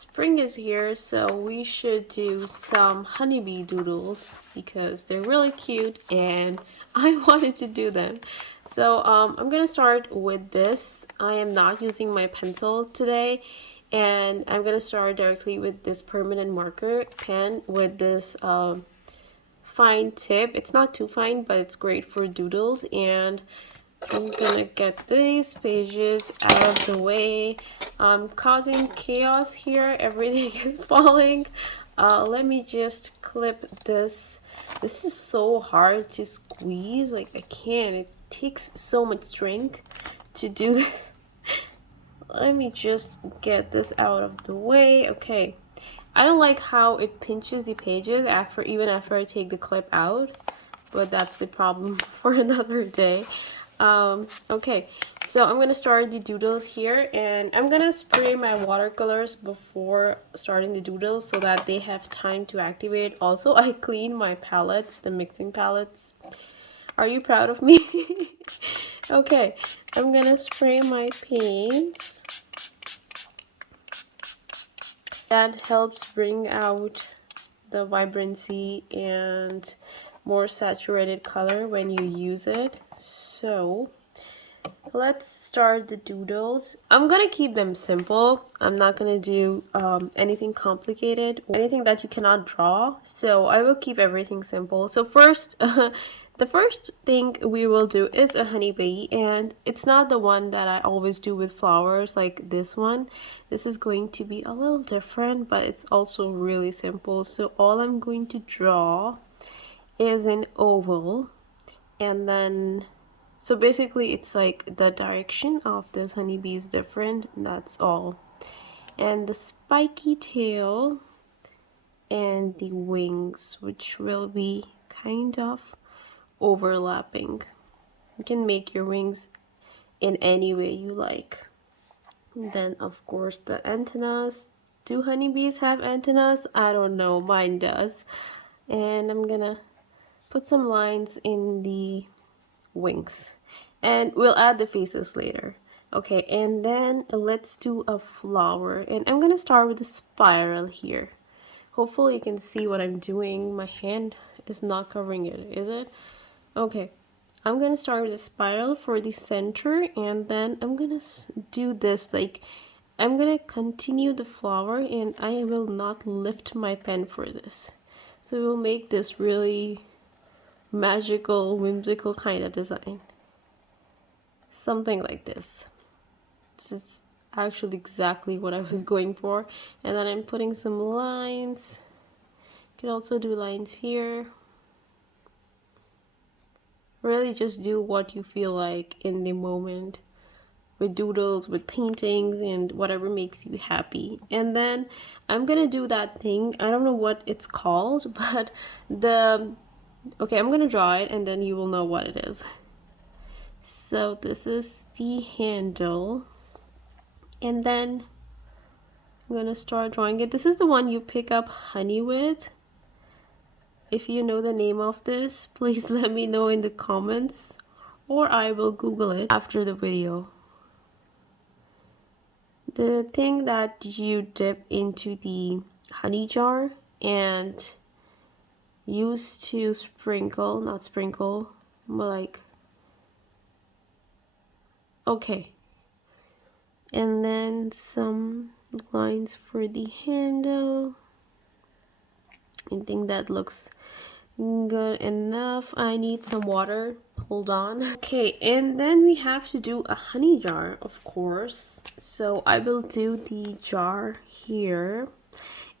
spring is here, so we should do some honeybee doodles because they're really cute and I wanted to do them. So I'm gonna start with this. I am not using my pencil today, and I'm gonna start directly with this permanent marker pen with this fine tip. It's not too fine, but it's great for doodles. And I'm gonna get these pages out of the way. I'm causing chaos here. Everything is falling. Let me just clip this. This is so hard to squeeze. Like, I can't. It takes so much strength to do this. Let me just get this out of the way. Okay. I don't like how it pinches the pages even after I take the clip out, but that's the problem for another day. Okay, so I'm gonna start the doodles here, and I'm gonna spray my watercolors before starting the doodles so that they have time to activate. Also, I clean my palettes, the mixing palettes. Are you proud of me? Okay, I'm gonna spray my paints. That helps bring out the vibrancy and more saturated color when you use it. So let's start the doodles. I'm gonna keep them simple. I'm not gonna do anything complicated, anything that you cannot draw. So I will keep everything simple. So first, the first thing we will do is a honeybee, and it's not the one that I always do with flowers like this one. This is going to be a little different, but it's also really simple. So all I'm going to draw is an oval, and then so basically it's like the direction of this honeybee is different, that's all. And the spiky tail and the wings, which will be kind of overlapping. You can make your wings in any way you like. And then of course the antennas. Do honeybees have antennas? I don't know, mine does. And I'm gonna put some lines in the wings, and we'll add the faces later. Okay, and then let's do a flower, and I'm gonna start with a spiral here. Hopefully you can see what I'm doing. My hand is not covering it, is it? Okay, I'm gonna start with a spiral for the center, and then I'm gonna do this, like I'm gonna continue the flower, and I will not lift my pen for this. So we'll make this really magical, whimsical kind of design. Something like this. This is actually exactly what I was going for. And then I'm putting some lines. You can also do lines here. Really just do what you feel like in the moment. With doodles, with paintings, and whatever makes you happy. And then I'm gonna do that thing. I don't know what it's called, but okay, I'm gonna draw it and then you will know what it is. So this is the handle, and then I'm gonna start drawing it. This is the one you pick up honey with. If you know the name of this, please let me know in the comments, or I will Google it after the video. The thing that you dip into the honey jar and use to sprinkle, not sprinkle, but like, okay. And then some lines for the handle. I think that looks good enough. I need some water. Hold on. Okay, and then we have to do a honey jar, of course. So I will do the jar here.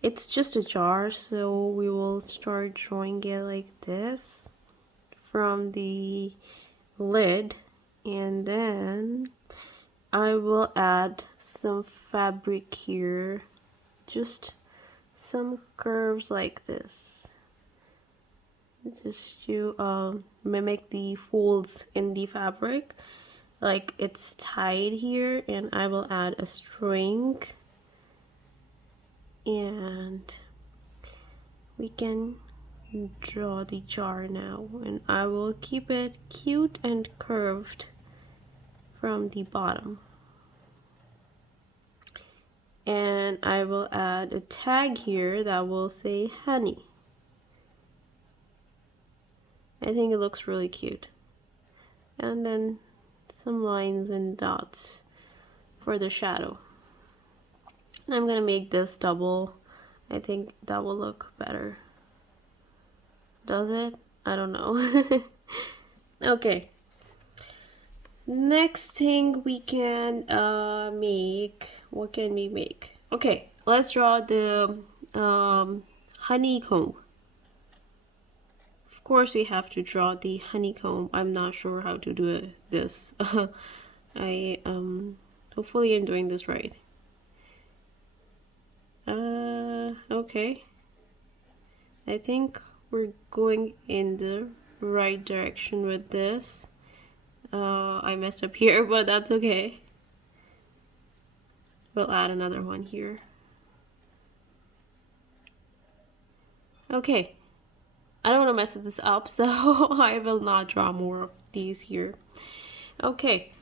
It's just a jar, so we will start drawing it like this from the lid, and then I will add some fabric here, just some curves like this, just to mimic the folds in the fabric, like it's tied here. And I will add a string, and we can draw the jar now, and I will keep it cute and curved from the bottom. And then I will add a tag here that will say honey. I think it looks really cute. And then some lines and dots for the shadow. And I'm gonna make this double. I think that will look better. Does it? I don't know. Okay. Next thing we can make, what can we make? Okay, let's draw the honeycomb. Of course we have to draw the honeycomb. I'm not sure how to do this. Hopefully I'm doing this right. Okay. I think we're going in the right direction with this. I messed up here, but that's okay. We'll add another one here. Okay. I don't want to mess this up, so I will not draw more of these here. Okay.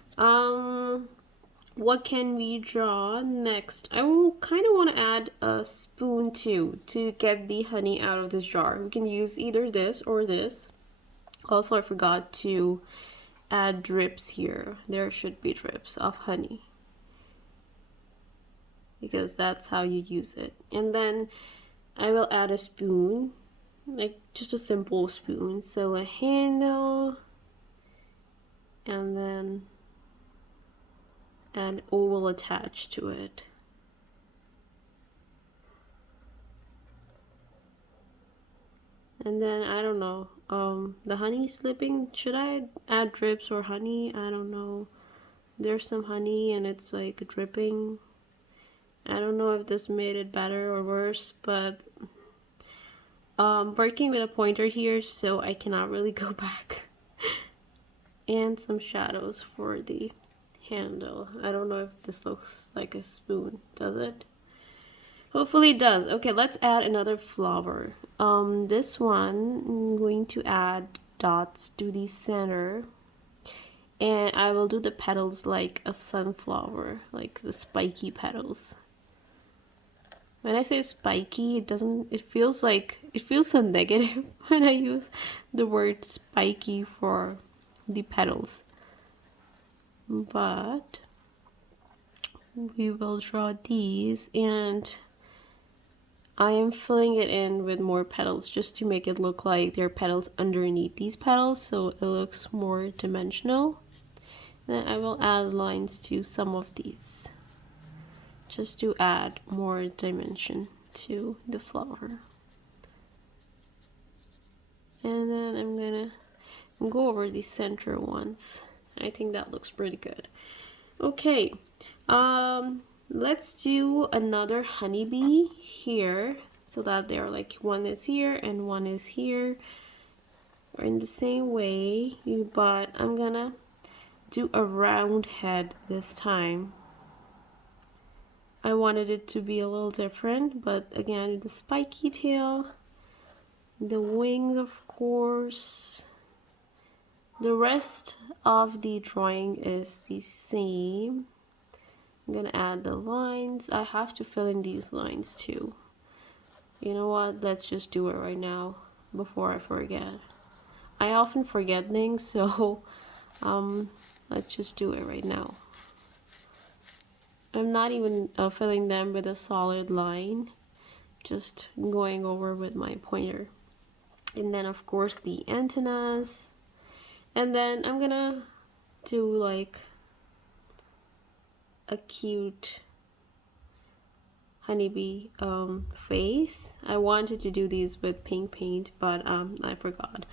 What can we draw next? I kind of want to add a spoon too to get the honey out of this jar. We can use either this or this. Also, I forgot to add drips here. There should be drips of honey because that's how you use it. And then I will add a spoon, like just a simple spoon. So a handle, and then an oval attached to it. And then I don't know, the honey slipping, should I add drips or honey? I don't know. There's some honey and it's like dripping. I don't know if this made it better or worse, but working with a pointer here, so I cannot really go back. And some shadows for the handle. I don't know if this looks like a spoon, does it? Hopefully it does. Okay, let's add another flower. This one, I'm going to add dots to the center, and I will do the petals like a sunflower, like the spiky petals. When I say spiky, it feels so negative when I use the word spiky for the petals. But we will draw these, and I am filling it in with more petals just to make it look like there are petals underneath these petals, so it looks more dimensional. Then I will add lines to some of these just to add more dimension to the flower. And then I'm gonna go over the center ones. I think that looks pretty good. Okay, let's do another honeybee here so that they're like one is here and one is here, or in the same way, but I'm gonna do a round head this time. I wanted it to be a little different, but again, the spiky tail, the wings, of course. The rest of the drawing is the same. I'm gonna add the lines. I have to fill in these lines too. You know what? Let's just do it right now before I forget. I often forget things, so let's just do it right now. I'm not even filling them with a solid line, just going over with my pointer. And then of course the antennas. And then I'm gonna do like a cute honeybee face. I wanted to do these with pink paint, but I forgot.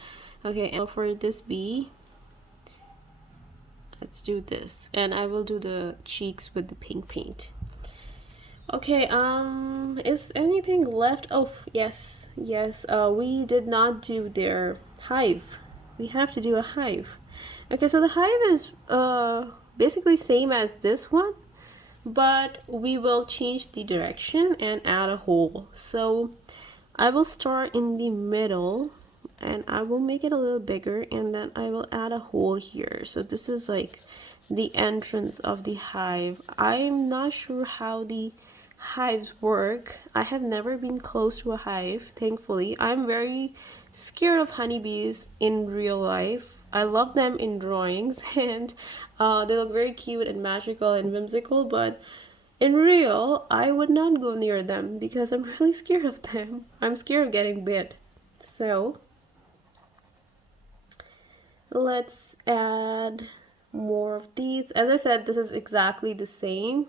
Okay, and for this bee, let's do this, and I will do the cheeks with the pink paint. Okay, is anything left? Oh yes, we did not do their hive. We have to do a hive. Okay, so the hive is basically same as this one, but we will change the direction and add a hole. So I will start in the middle and I will make it a little bigger, and then I will add a hole here. So this is like the entrance of the hive. I'm not sure how the hives work. I have never been close to a hive, thankfully. I'm very scared of honeybees in real life. I love them in drawings and they look very cute and magical and whimsical, but in real, I would not go near them because I'm really scared of them. I'm scared of getting bit. So, let's add more of these. As I said, this is exactly the same.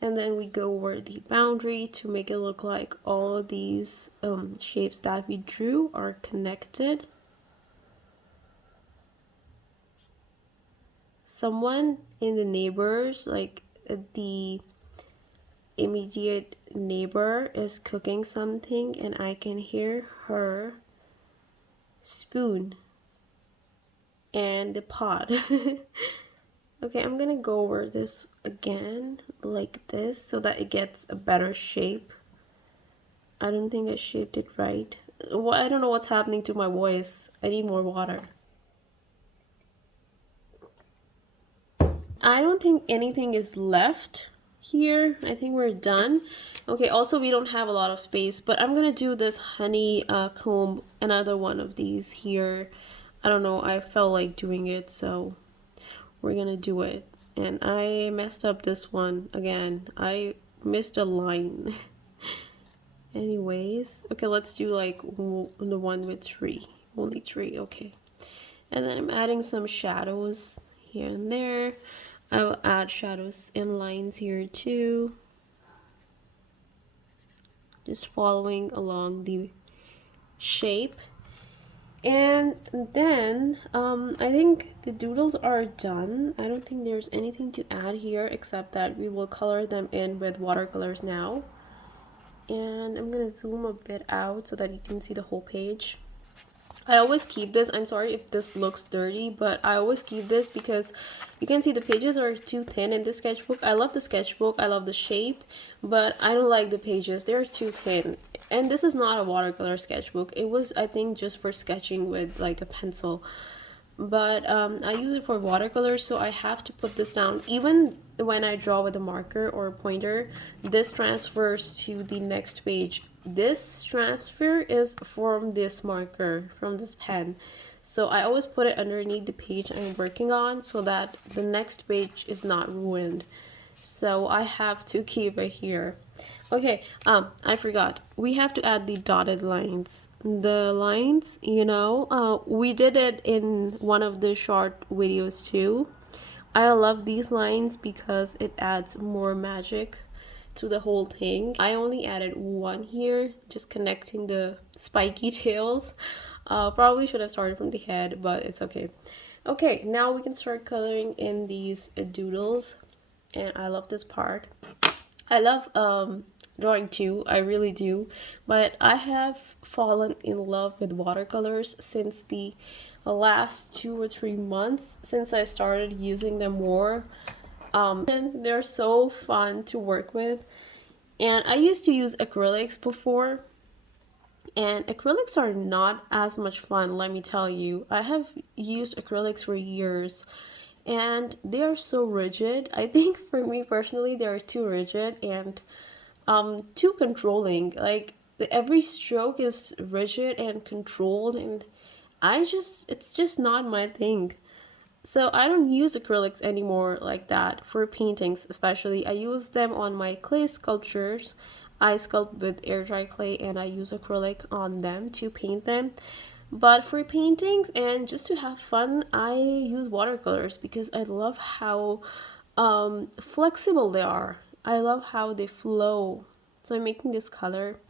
And then we go over the boundary to make it look like all of these shapes that we drew are connected. Someone in the neighbors, like the immediate neighbor, is cooking something and I can hear her spoon and the pot. Okay, I'm gonna go over this again like this so that it gets a better shape. I don't think I shaped it right. Well, I don't know what's happening to my voice. I need more water. I don't think anything is left here. I think we're done. Okay, also we don't have a lot of space, but I'm gonna do this honey comb, another one of these here. I don't know, I felt like doing it, so we're gonna do it. And I messed up this one again. I missed a line. Anyways, okay, let's do like the one with three. Only three, okay. And then I'm adding some shadows here and there. I will add shadows and lines here too. Just following along the shape. And then I think the doodles are done. I don't think there's anything to add here except that we will color them in with watercolors now. And I'm gonna zoom a bit out so that you can see the whole page. I always keep this. I'm sorry if this looks dirty, but I always keep this because you can see the pages are too thin in this sketchbook. I love the sketchbook, I love the shape, but I don't like the pages. They're too thin. And this is not a watercolor sketchbook. It was, I think, just for sketching with like a pencil. But I use it for watercolor, so I have to put this down. Even when I draw with a marker or a pointer, this transfers to the next page. This transfer is from this marker, from this pen. So I always put it underneath the page I'm working on so that the next page is not ruined. So I have to keep it here. Okay, I forgot. We have to add the dotted lines. The lines, we did it in one of the short videos too. I love these lines because it adds more magic to the whole thing. I only added one here, just connecting the spiky tails. Probably should have started from the head, but it's okay. Okay, now we can start coloring in these doodles, and I love this part. I love drawing too, I really do, but I have fallen in love with watercolors since the last 2 or 3 months since I started using them more. And they're so fun to work with. And I used to use acrylics before, and acrylics are not as much fun, let me tell you. I have used acrylics for years and they are so rigid. I think for me personally, they are too rigid and too controlling. Like every stroke is rigid and controlled, and it's just not my thing. So I don't use acrylics anymore like that for paintings, especially. I use them on my clay sculptures. I sculpt with air dry clay and I use acrylic on them to paint them. But for paintings and just to have fun, I use watercolors because I love how flexible they are. I love how they flow. So I'm making this color.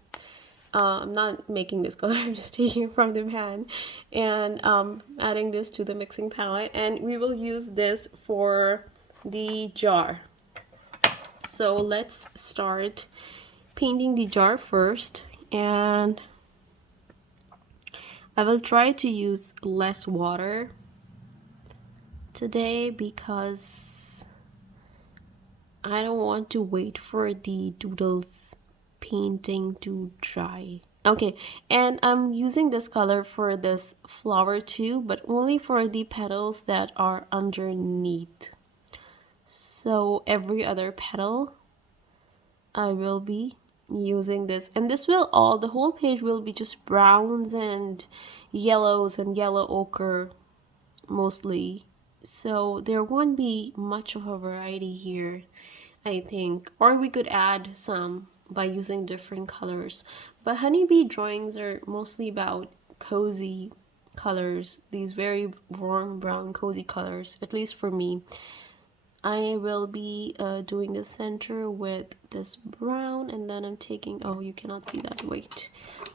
I'm not making this color, I'm just taking it from the pan and adding this to the mixing palette. And we will use this for the jar. So let's start painting the jar first. And I will try to use less water today because I don't want to wait for the doodles painting to dry. Okay, and I'm using this color for this flower too, but only for the petals that are underneath. So every other petal I will be using this, and this will the whole page will be just browns and yellows and yellow ochre mostly, so there won't be much of a variety here, I think. Or we could add some by using different colors, but honeybee drawings are mostly about cozy colors, these very warm brown cozy colors, at least for me. I will be doing the center with this brown, and then I'm taking, oh, you cannot see that, wait,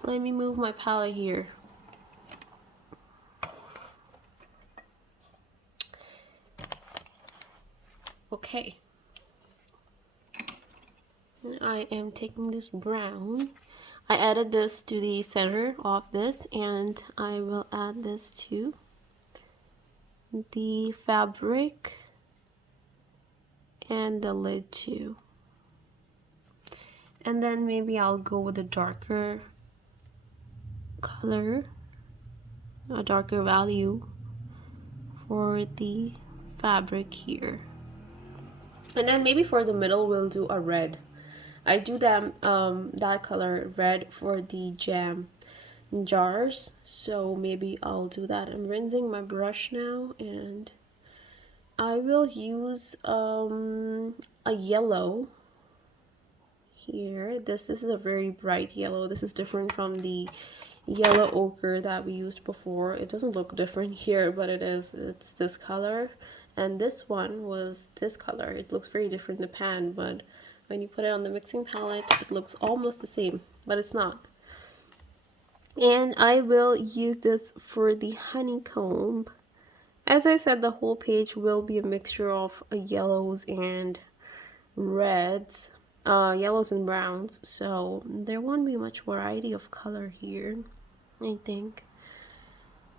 let me move my palette here. Okay, I am taking this brown. I added this to the center of this, and I will add this to the fabric and the lid too. And then maybe I'll go with a darker color, a darker value for the fabric here. And then maybe for the middle we'll do a red. I do that color red for the jam jars, so maybe I'll do that. I'm rinsing my brush now, and I will use a yellow here. This is a very bright yellow. This is different from the yellow ochre that we used before. It doesn't look different here, but it is. It's this color, and this one was this color. It looks very different in the pan, but when you put it on the mixing palette, it looks almost the same, but it's not. And I will use this for the honeycomb. As I said, the whole page will be a mixture of yellows and reds, yellows and browns, so there won't be much variety of color here, I think.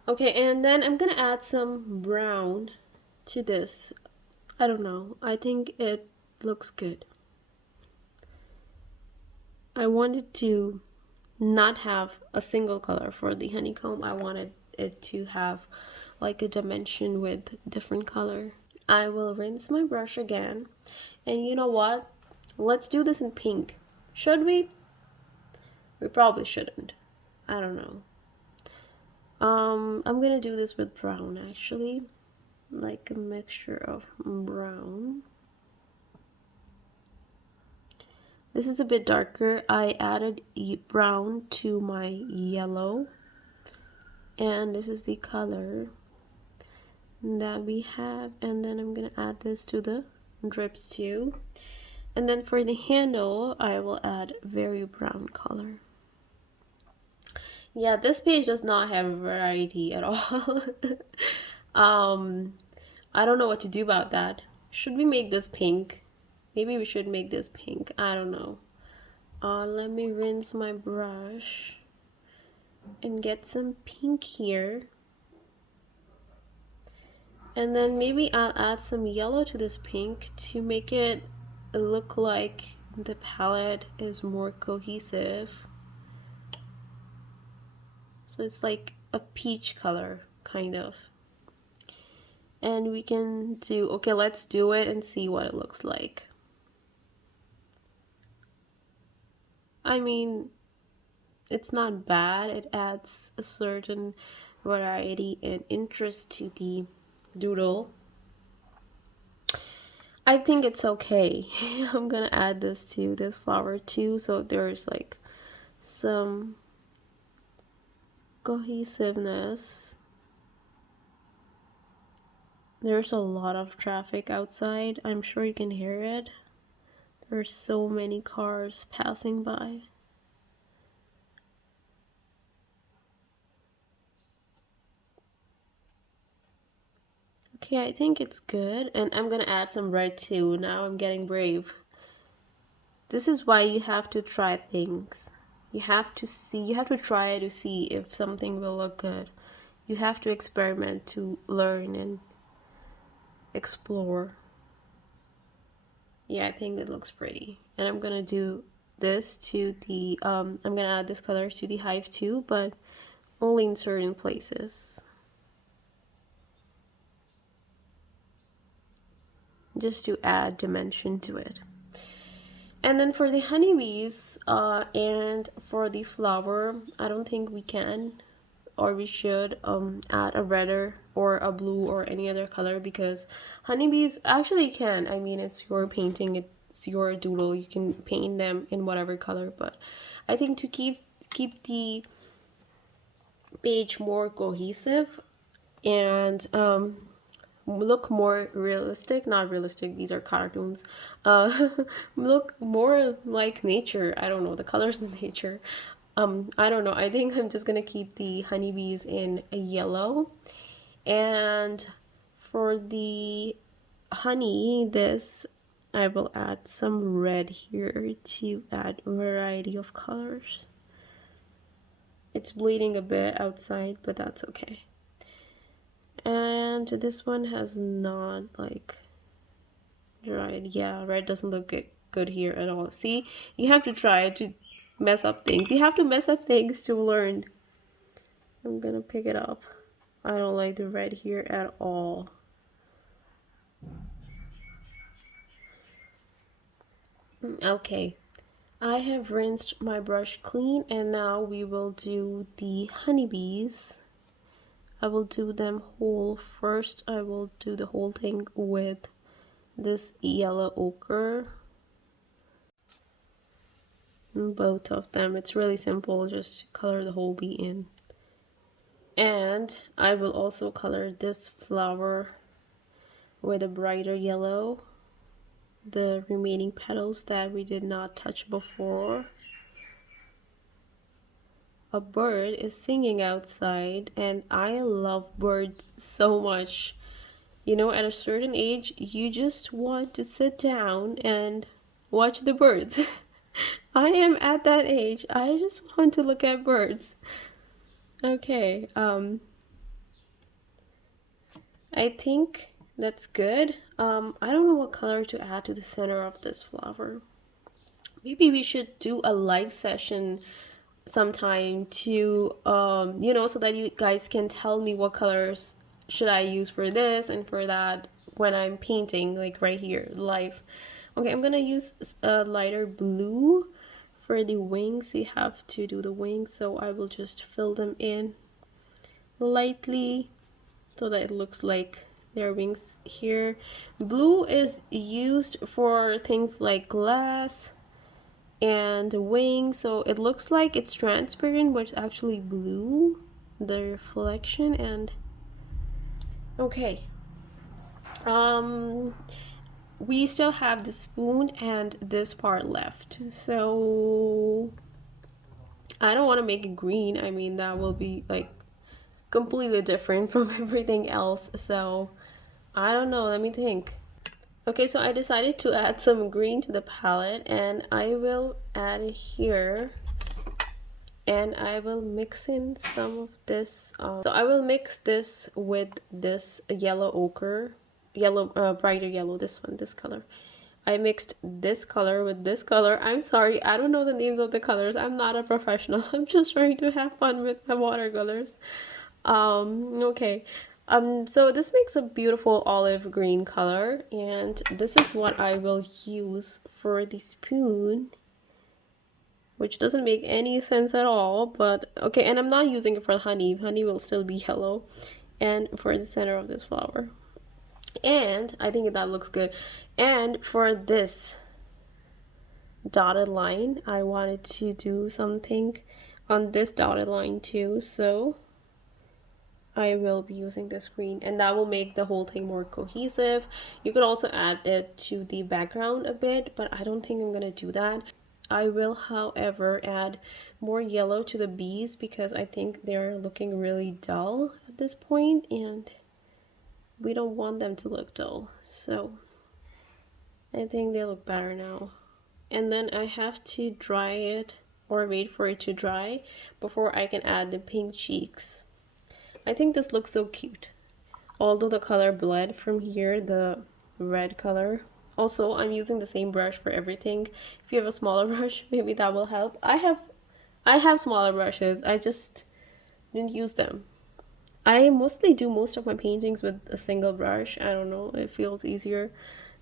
Okay, and then I'm gonna add some brown to this. I don't know, I think it looks good. I wanted to not have a single color for the honeycomb. I wanted it to have like a dimension with different color. I will rinse my brush again, and you know what, let's do this in pink. Should we? We probably shouldn't. I don't know. I'm gonna do this with brown actually, like a mixture of brown. This is a bit darker. I added brown to my yellow, and this is the color that we have. And then I'm gonna add this to the drips too. And then for the handle, I will add very brown color. Yeah, this page does not have a variety at all. I don't know what to do about that. Should we make this pink? Maybe we should make this pink. I don't know. Let me rinse my brush and get some pink here. And then maybe I'll add some yellow to this pink to make it look like the palette is more cohesive. So it's like a peach color, kind of. And we can do, okay, let's do it and see what it looks like. I mean, it's not bad. It adds a certain variety and interest to the doodle. I think it's okay. I'm gonna add this to this flower too, so there's like some cohesiveness. There's a lot of traffic outside. I'm sure you can hear it. There's so many cars passing by. Okay, I think it's good, and I'm gonna add some red too. Now I'm getting brave. This is why you have to try things. You have to see, you have to try to see if something will look good. You have to experiment to learn and explore. Yeah, I think it looks pretty. And I'm gonna do this to the, I'm gonna add this color to the hive too, but only in certain places. Just to add dimension to it. And then for the honeybees and for the flower, I don't think we can or we should add a red or a blue or any other color, because honeybees actually can. I mean, it's your painting, it's your doodle. You can paint them in whatever color, but I think to keep the page more cohesive and look more realistic, not realistic, these are cartoons, look more like nature. I don't know, the colors of nature. I don't know, I think I'm just gonna keep the honeybees in a yellow. And for the honey, this I will add some red here to add a variety of colors. It's bleeding a bit outside, but that's okay. And this one has not like dried. Yeah, red doesn't look good here at all. See, you have to try to mess up things. You have to mess up things to learn. I'm gonna pick it up. I don't like the red here at all. Okay, I have rinsed my brush clean, and now we will do the honeybees. I will do them whole. First, I will do the whole thing with this yellow ochre. Both of them. It's really simple, just color the whole bee in. And I will also color this flower with a brighter yellow, the remaining petals that we did not touch before. A bird is singing outside, and I love birds so much. You know, at a certain age, you just want to sit down and watch the birds. I am at that age. I just want to look at birds. Okay, I think that's good. I don't know what color to add to the center of this flower. Maybe we should do a live session sometime to you know, so that you guys can tell me what colors should I use for this and for that when I'm painting, like right here live. Okay, I'm gonna use a lighter blue for the wings. You have to do the wings, so I will just fill them in lightly so that it looks like their wings here. Blue is used for things like glass and wings, so it looks like it's transparent, but it's actually blue, the reflection. And okay, we still have the spoon and this part left, so I don't want to make it green. I mean, that will be like completely different from everything else, so I don't know, let me think. Okay, so I decided to add some green to the palette, and I will add it here, and I will mix in some of this. So I will mix this with this yellow ochre, brighter yellow, this one, this color. I mixed this color with this color. I'm sorry, I don't know the names of the colors. I'm not a professional. I'm just trying to have fun with my watercolors. Okay. So this makes a beautiful olive green color, and this is what I will use for the spoon, which doesn't make any sense at all, but okay. And I'm not using it for honey. Honey will still be yellow. And for the center of this flower. And I think that looks good. And for this dotted line, I wanted to do something on this dotted line too, so I will be using this green, and that will make the whole thing more cohesive. You could also add it to the background a bit, but I don't think I'm gonna do that. I will, however, add more yellow to the bees because I think they're looking really dull at this point, and we don't want them to look dull. So I think they look better now. And then I have to dry it or wait for it to dry before I can add the pink cheeks. I think this looks so cute. Although the color bled from here, the red color. Also, I'm using the same brush for everything. If you have a smaller brush, maybe that will help. I have smaller brushes. I just didn't use them. I mostly do most of my paintings with a single brush. I don't know, it feels easier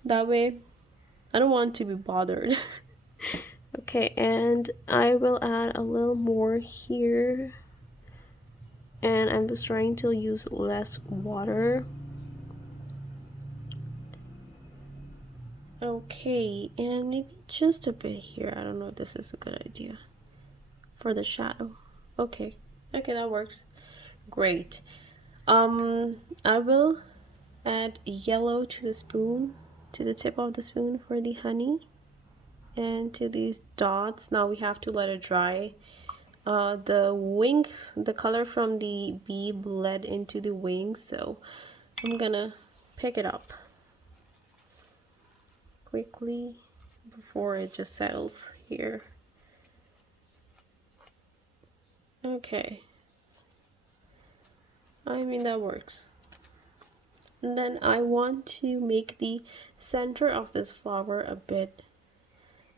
that way. I don't want to be bothered. Okay, and I will add a little more here, and I'm just trying to use less water. Okay, and maybe just a bit here. I don't know if this is a good idea for the shadow. Okay, that works. Great. I will add yellow to the spoon, to the tip of the spoon for the honey, and to these dots. Now we have to let it dry. The wings, the color from the bee bled into the wings, so I'm gonna pick it up quickly before it just settles here. Okay, I mean that works. And then I want to make the center of this flower a bit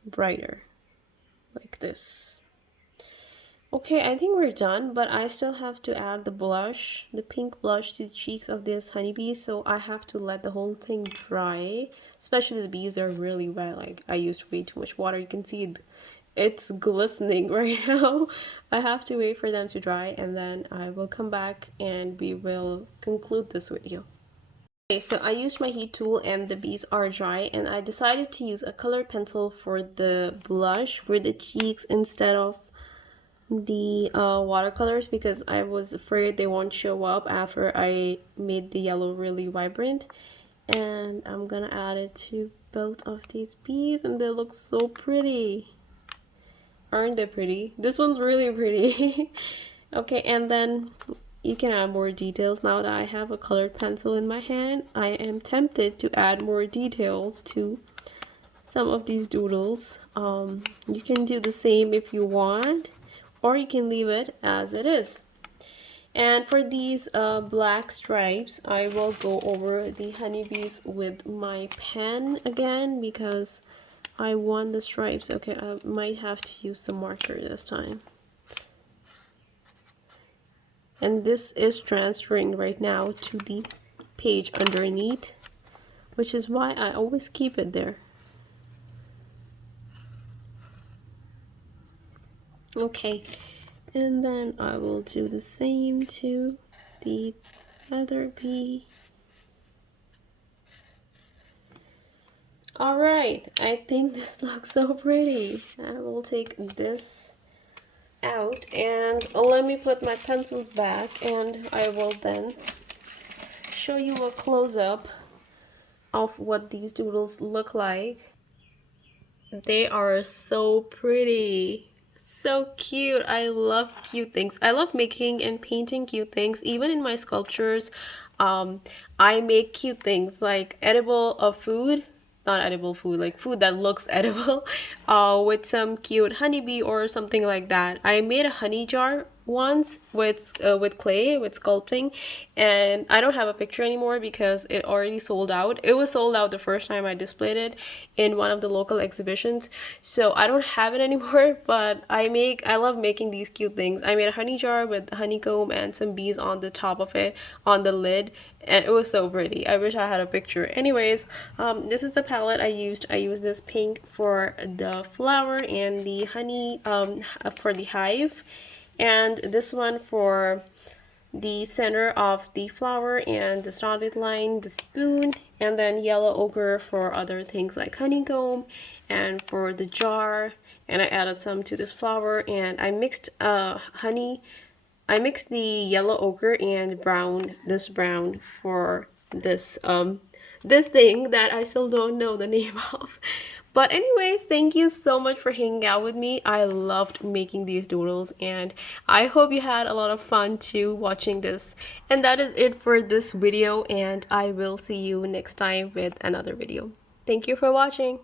brighter, like this. Okay, I think we're done, but I still have to add the blush, the pink blush to the cheeks of this honeybee, so I have to let the whole thing dry. Especially the bees are really wet, like I used way too much water. You can see it's glistening right now. I have to wait for them to dry, and then I will come back and we will conclude this video. Okay, so I used my heat tool and the bees are dry, and I decided to use a colored pencil for the blush for the cheeks instead of the watercolors, because I was afraid they won't show up after I made the yellow really vibrant. And I'm gonna add it to both of these bees, and they look so pretty. Aren't they pretty? This one's really pretty. Okay, and then you can add more details. Now that I have a colored pencil in my hand, I am tempted to add more details to some of these doodles. You can do the same if you want, or you can leave it as it is. And for these black stripes, I will go over the honeybees with my pen again because I want the stripes. Okay, I might have to use the marker this time. And this is transferring right now to the page underneath, which is why I always keep it there. Okay, and then I will do the same to the other bee. Alright, I think this looks so pretty. I will take this out and let me put my pencils back, and I will then show you a close-up of what these doodles look like. They are so pretty, so cute. I love cute things. I love making and painting cute things. Even in my sculptures, I make cute things like edible food, not edible food, like food that looks edible, with some cute honeybee or something like that. I made a honey jar once with clay, with sculpting, and I don't have a picture anymore because it already sold out. It was sold out the first time I displayed it in one of the local exhibitions, so I don't have it anymore. But I love making these cute things. I made a honey jar with honeycomb and some bees on the top of it, on the lid, and it was so pretty. I wish I had a picture. Anyways, this is the palette I used. I used this pink for the flower and the honey for the hive, and this one for the center of the flower and the dotted line, the spoon, and then yellow ochre for other things like honeycomb and for the jar. And I added some to this flower, and I mixed I mixed the yellow ochre and this brown for this this thing that I still don't know the name of. But anyways, thank you so much for hanging out with me. I loved making these doodles, and I hope you had a lot of fun too watching this. And that is it for this video, and I will see you next time with another video. Thank you for watching.